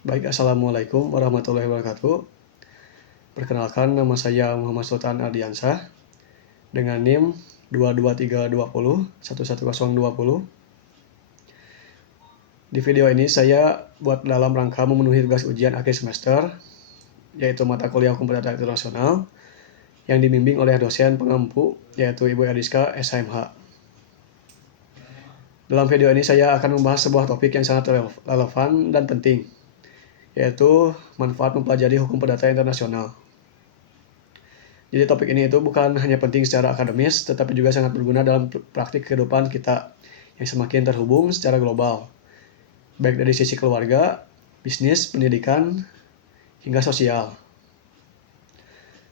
Baik, Assalamualaikum warahmatullahi wabarakatuh. Perkenalkan, nama saya Muhammad Sultan Ardiansah dengan NIM 22320 11020. Di video ini saya buat dalam rangka memenuhi tugas ujian akhir semester, yaitu mata kuliah Hukum Perdata Internasional yang dibimbing oleh dosen pengampu, yaitu Ibu Eriska, SHMH. Dalam video ini saya akan membahas sebuah topik yang sangat relevan dan penting, yaitu manfaat mempelajari hukum perdata internasional. Jadi topik ini itu bukan hanya penting secara akademis, tetapi juga sangat berguna dalam praktik kehidupan kita yang semakin terhubung secara global, baik dari sisi keluarga, bisnis, pendidikan, hingga sosial.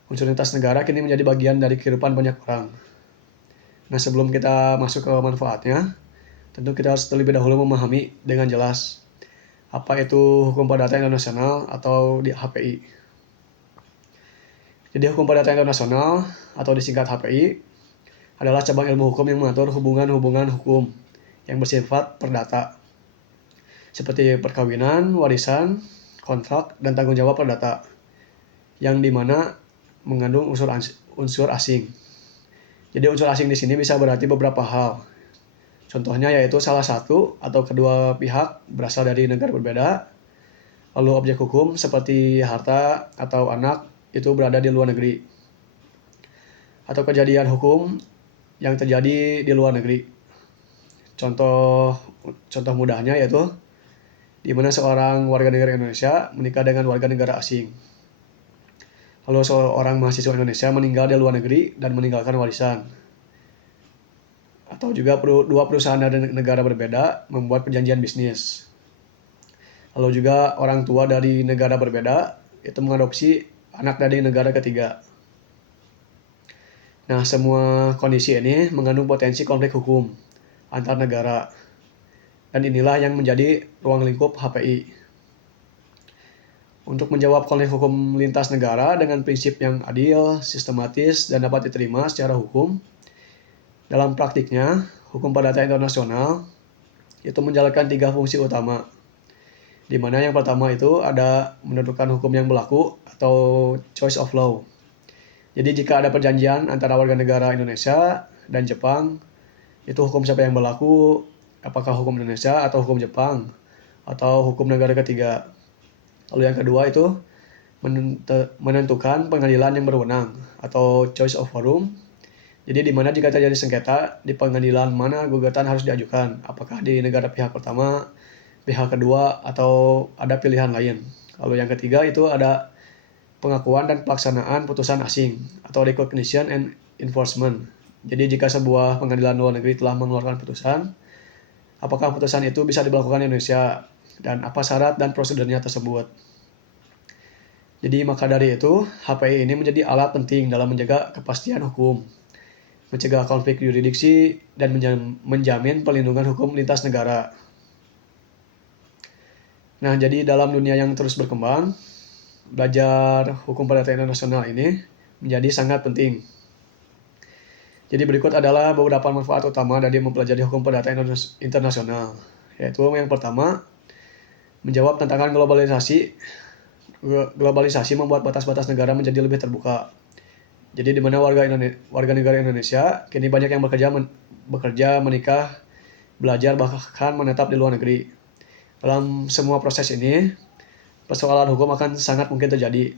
Unsur lintas negara kini menjadi bagian dari kehidupan banyak orang. Nah, sebelum kita masuk ke manfaatnya, tentu kita harus terlebih dahulu memahami dengan jelas apa itu hukum perdata internasional atau di HPI. Jadi hukum perdata internasional atau disingkat HPI adalah cabang ilmu hukum yang mengatur hubungan-hubungan hukum yang bersifat perdata, seperti perkawinan, warisan, kontrak, dan tanggung jawab perdata, yang dimana mengandung unsur asing. Jadi unsur asing di sini bisa berarti beberapa hal. Contohnya yaitu salah satu atau kedua pihak berasal dari negara berbeda, lalu objek hukum seperti harta atau anak itu berada di luar negeri, atau kejadian hukum yang terjadi di luar negeri. Contoh mudahnya yaitu di mana seorang warga negara Indonesia menikah dengan warga negara asing. Lalu seorang mahasiswa Indonesia meninggal di luar negeri dan meninggalkan warisan. Atau juga dua perusahaan dari negara berbeda membuat perjanjian bisnis. Lalu juga orang tua dari negara berbeda itu mengadopsi anak dari negara ketiga. Nah, semua kondisi ini mengandung potensi konflik hukum antar negara. Dan inilah yang menjadi ruang lingkup HPI. Untuk menjawab konflik hukum lintas negara dengan prinsip yang adil, sistematis, dan dapat diterima secara hukum, dalam praktiknya, hukum perdata internasional itu menjalankan 3 fungsi utama, di mana yang pertama itu ada menentukan hukum yang berlaku atau choice of law. Jadi jika ada perjanjian antara warga negara Indonesia dan Jepang, itu hukum siapa yang berlaku, apakah hukum Indonesia atau hukum Jepang, atau hukum negara ketiga. Lalu yang kedua itu menentukan pengadilan yang berwenang atau choice of forum. Jadi di mana jika terjadi sengketa di pengadilan mana gugatan harus diajukan, apakah di negara pihak pertama, pihak kedua, atau ada pilihan lain. Lalu yang ketiga itu ada pengakuan dan pelaksanaan putusan asing atau recognition and enforcement. Jadi jika sebuah pengadilan luar negeri telah mengeluarkan putusan, apakah putusan itu bisa diberlakukan di Indonesia dan apa syarat dan prosedurnya tersebut. Jadi maka dari itu, HPI ini menjadi alat penting dalam menjaga kepastian hukum, mencegah konflik yurisdiksi, dan menjamin perlindungan hukum lintas negara. Nah, jadi dalam dunia yang terus berkembang, belajar hukum perdata internasional ini menjadi sangat penting. Jadi berikut adalah beberapa manfaat utama dari mempelajari hukum perdata internasional, yaitu yang pertama, menjawab tantangan globalisasi. Globalisasi membuat batas-batas negara menjadi lebih terbuka. Jadi di mana warga negara Indonesia kini banyak yang bekerja, menikah, belajar, bahkan menetap di luar negeri. Dalam semua proses ini, persoalan hukum akan sangat mungkin terjadi.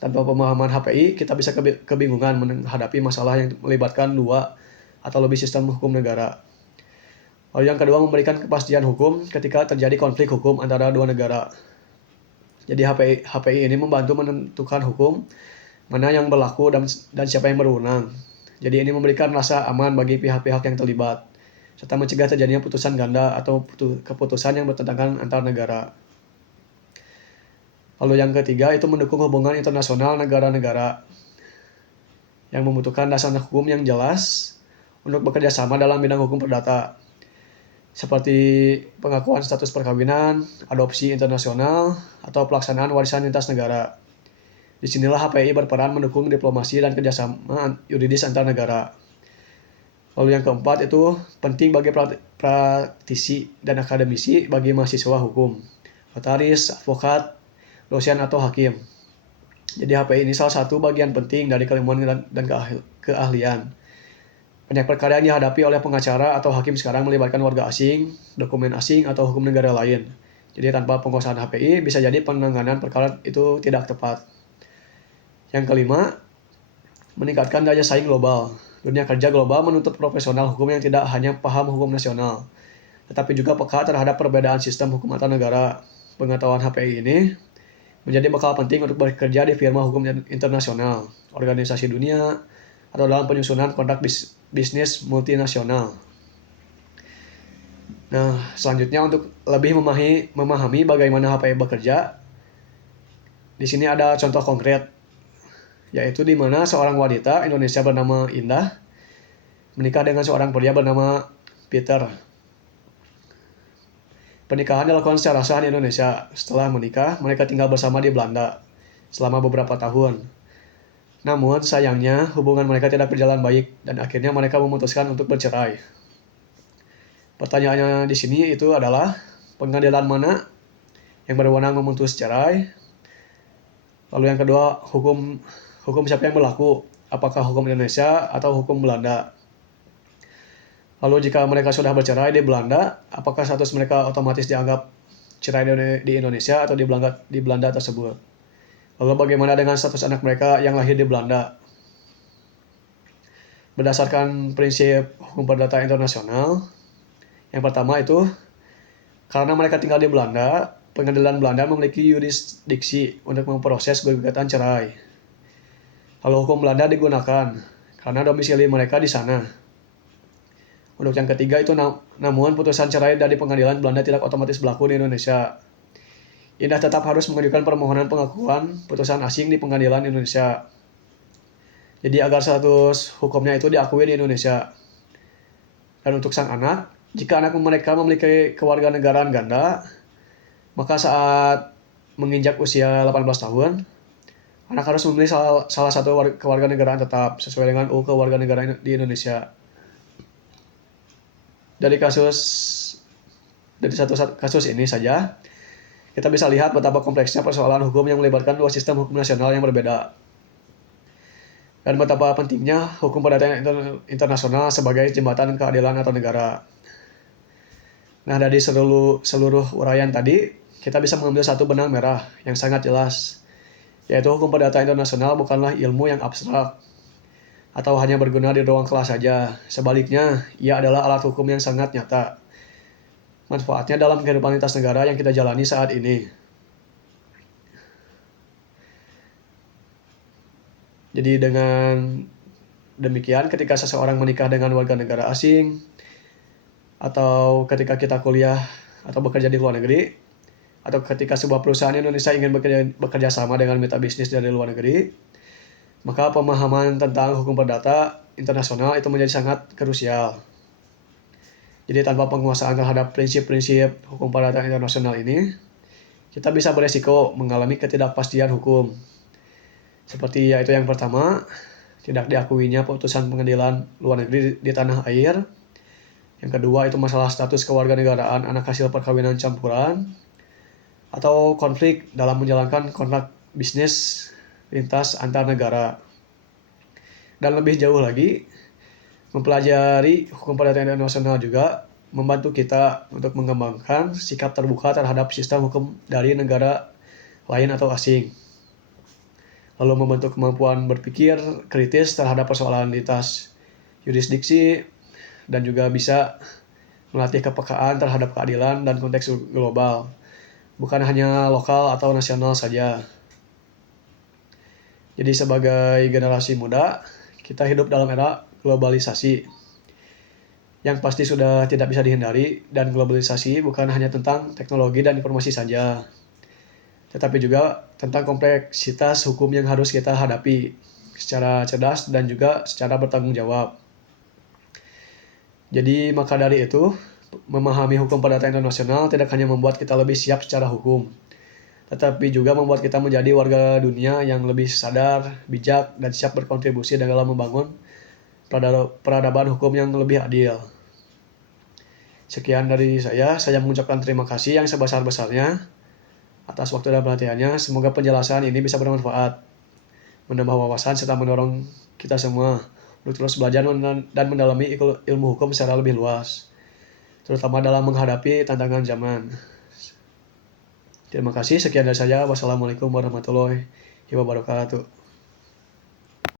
Tanpa pemahaman HPI, kita bisa kebingungan menghadapi masalah yang melibatkan dua atau lebih sistem hukum negara. Lalu yang kedua, memberikan kepastian hukum ketika terjadi konflik hukum antara dua negara. Jadi HPI ini membantu menentukan hukum mana yang berlaku dan siapa yang berwenang. Jadi ini memberikan rasa aman bagi pihak-pihak yang terlibat, serta mencegah terjadinya putusan ganda atau keputusan yang bertentangan antar negara. Lalu yang ketiga itu mendukung hubungan internasional negara-negara yang membutuhkan dasar hukum yang jelas untuk bekerja sama dalam bidang hukum perdata, seperti pengakuan status perkawinan, adopsi internasional, atau pelaksanaan warisan lintas negara. Disinilah HPI berperan mendukung diplomasi dan kerjasama yuridis antar negara. Lalu yang keempat itu penting bagi praktisi dan akademisi bagi mahasiswa hukum notaris, advokat, dosen atau hakim. Jadi HPI ini salah satu bagian penting dari keilmuan dan keahlian. Banyak perkara yang dihadapi oleh pengacara atau hakim sekarang melibatkan warga asing, dokumen asing, atau hukum negara lain. Jadi tanpa penguasaan HPI bisa jadi penanganan perkara itu tidak tepat. Yang kelima, meningkatkan daya saing global. Dunia kerja global menuntut profesional hukum yang tidak hanya paham hukum nasional, tetapi juga peka terhadap perbedaan sistem hukum antar negara. Pengetahuan HPI ini menjadi bekal penting untuk bekerja di firma hukum internasional, organisasi dunia, atau dalam penyusunan kontrak bisnis multinasional. Nah, selanjutnya untuk lebih memahami bagaimana HPI bekerja, di sini ada contoh konkret, yaitu di mana seorang wanita Indonesia bernama Indah menikah dengan seorang pria bernama Peter. Pernikahan dilakukan secara sah di Indonesia. Setelah menikah, mereka tinggal bersama di Belanda selama beberapa tahun. Namun, sayangnya hubungan mereka tidak berjalan baik dan akhirnya mereka memutuskan untuk bercerai. Pertanyaannya di sini itu adalah pengadilan mana yang berwenang memutus cerai? Lalu yang kedua, hukum siapa yang berlaku? Apakah hukum Indonesia atau hukum Belanda? Lalu jika mereka sudah bercerai di Belanda, apakah status mereka otomatis dianggap cerai di Indonesia atau di Belanda tersebut? Lalu bagaimana dengan status anak mereka yang lahir di Belanda? Berdasarkan prinsip hukum perdata internasional, yang pertama itu, karena mereka tinggal di Belanda, pengadilan Belanda memiliki yurisdiksi untuk memproses gugatan cerai. Lalu hukum Belanda digunakan karena domisili mereka di sana. Untuk yang ketiga itu, namun putusan cerai dari pengadilan Belanda tidak otomatis berlaku di Indonesia. Indah tetap harus mengajukan permohonan pengakuan putusan asing di pengadilan Indonesia. Jadi agar status hukumnya itu diakui di Indonesia. Dan untuk sang anak, jika anak mereka memiliki kewarganegaraan ganda, maka saat menginjak usia 18 tahun, anak harus memilih salah satu kewarganegaraan tetap sesuai dengan kewarganegaraan di Indonesia. Dari satu kasus ini saja, kita bisa lihat betapa kompleksnya persoalan hukum yang melibatkan dua sistem hukum nasional yang berbeda. Dan betapa pentingnya hukum perdata internasional sebagai jembatan keadilan atau negara. Nah, dari seluruh uraian tadi, kita bisa mengambil satu benang merah yang sangat jelas, yaitu hukum perdata internasional bukanlah ilmu yang abstrak atau hanya berguna di ruang kelas saja. Sebaliknya, ia adalah alat hukum yang sangat nyata. Manfaatnya dalam kehidupan lintas negara yang kita jalani saat ini. Jadi dengan demikian, ketika seseorang menikah dengan warga negara asing, atau ketika kita kuliah atau bekerja di luar negeri, atau ketika sebuah perusahaan Indonesia ingin bekerja sama dengan mitra bisnis dari luar negeri, maka pemahaman tentang hukum perdata internasional itu menjadi sangat krusial. Jadi tanpa penguasaan terhadap prinsip-prinsip hukum perdata internasional ini, kita bisa beresiko mengalami ketidakpastian hukum. Seperti yaitu yang pertama, tidak diakuinya putusan pengadilan luar negeri di tanah air. Yang kedua itu masalah status kewarganegaraan anak hasil perkawinan campuran, atau konflik dalam menjalankan kontrak bisnis lintas antar negara. Dan lebih jauh lagi, mempelajari hukum perdata internasional juga membantu kita untuk mengembangkan sikap terbuka terhadap sistem hukum dari negara lain atau asing. Lalu membentuk kemampuan berpikir kritis terhadap persoalan lintas yurisdiksi, dan juga bisa melatih kepekaan terhadap keadilan dan konteks global, bukan hanya lokal atau nasional saja. Jadi sebagai generasi muda, kita hidup dalam era globalisasi yang pasti sudah tidak bisa dihindari, dan globalisasi bukan hanya tentang teknologi dan informasi saja, tetapi juga tentang kompleksitas hukum yang harus kita hadapi secara cerdas dan juga secara bertanggung jawab. Jadi maka dari itu, memahami hukum perdata internasional tidak hanya membuat kita lebih siap secara hukum, tetapi juga membuat kita menjadi warga dunia yang lebih sadar, bijak, dan siap berkontribusi dalam membangun peradaban hukum yang lebih adil. Sekian dari saya mengucapkan terima kasih yang sebesar-besarnya. atas waktu dan perhatiannya. Semoga penjelasan ini bisa bermanfaat, menambah wawasan, serta mendorong kita semua untuk terus belajar dan mendalami ilmu hukum secara lebih luas, terutama dalam menghadapi tantangan zaman. Terima kasih, sekian dari saya. Wassalamualaikum warahmatullahi wabarakatuh.